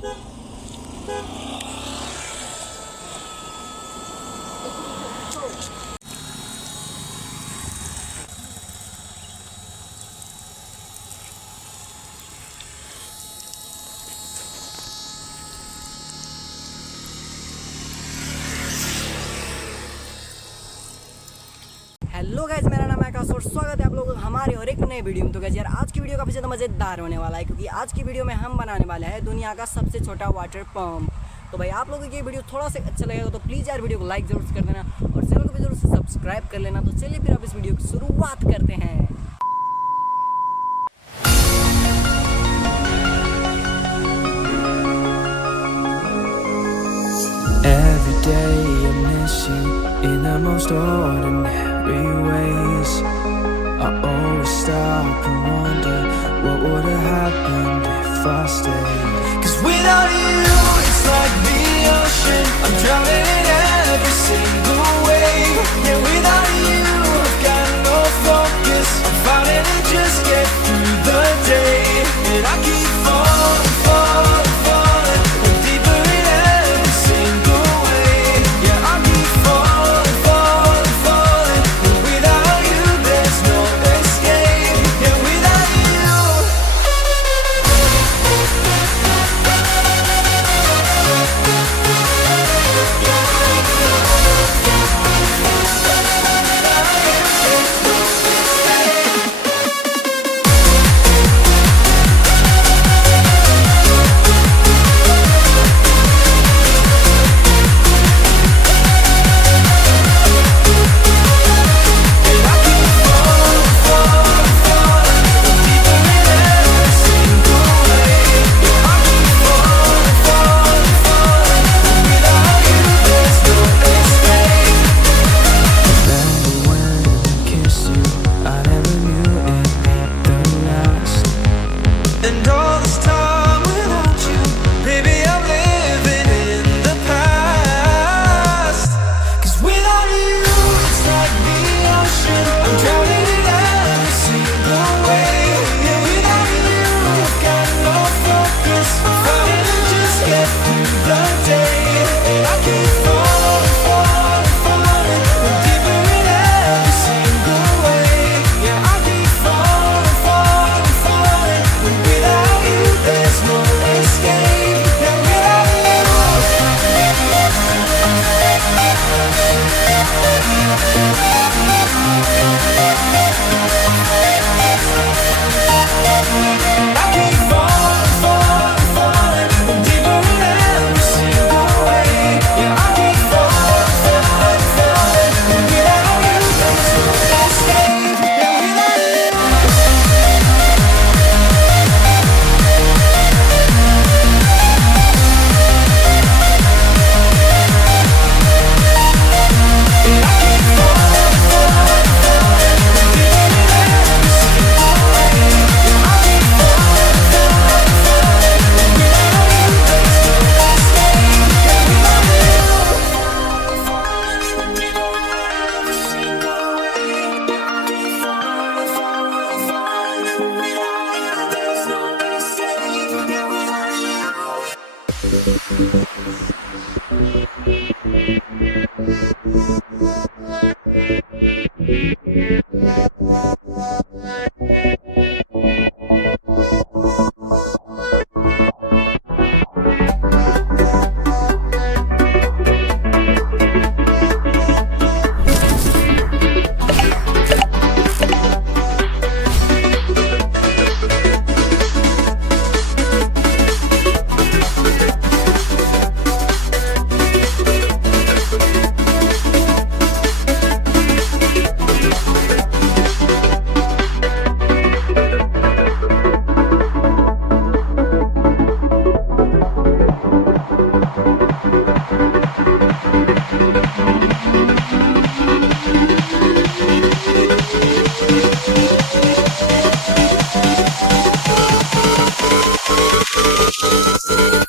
Hello guys, मेरा नाम है आकाश और स्वागत है आप लोगों का हमारे और एक नए वीडियो में। तो गाइस यार, आज की वीडियो काफ़ी ज़्यादा मज़ेदार होने वाला है, क्योंकि आज की वीडियो में हम बनाने वाले हैं दुनिया का सबसे छोटा वाटर पंप। तो भाई आप लोगों को ये वीडियो थोड़ा सा अच्छा लगेगा तो प्लीज़ यार वीडियो को लाइक ज़रूर कर देना और चैनल को भी ज़रूर से सब्सक्राइब कर लेना। तो चलिए फिर आप इस वीडियो की शुरुआत करते हैं। Every day I miss you in the most ordinary ways. I always stop and wonder what would have happened if I stayed. 'Cause without you, it's like the ocean, I'm drowning in every single wave. Yeah, without you, I've got no focus, I'm fighting to just get through the day. And I keep falling, falling, falling, and deeper in every single wave. Yeah, I keep falling, falling, falling, and without you there's no escape. Yeah, without you. And all this time without you, baby, I'm living in the past. 'Cause without you, it's like the ocean, I'm drowning in every single wave. Yeah, without you, I've got no focus, I'm fighting to just get through the day. And I keep falling, falling, falling, and deeper in every single wave. Yeah, I keep falling, falling, falling, and without you there's no escape. Yeah, without I keep falling, falling, falling, and deeper in every single wave. Yeah, I keep falling, falling, falling, and without you there's no escape. Yeah, without you. We'll be right back.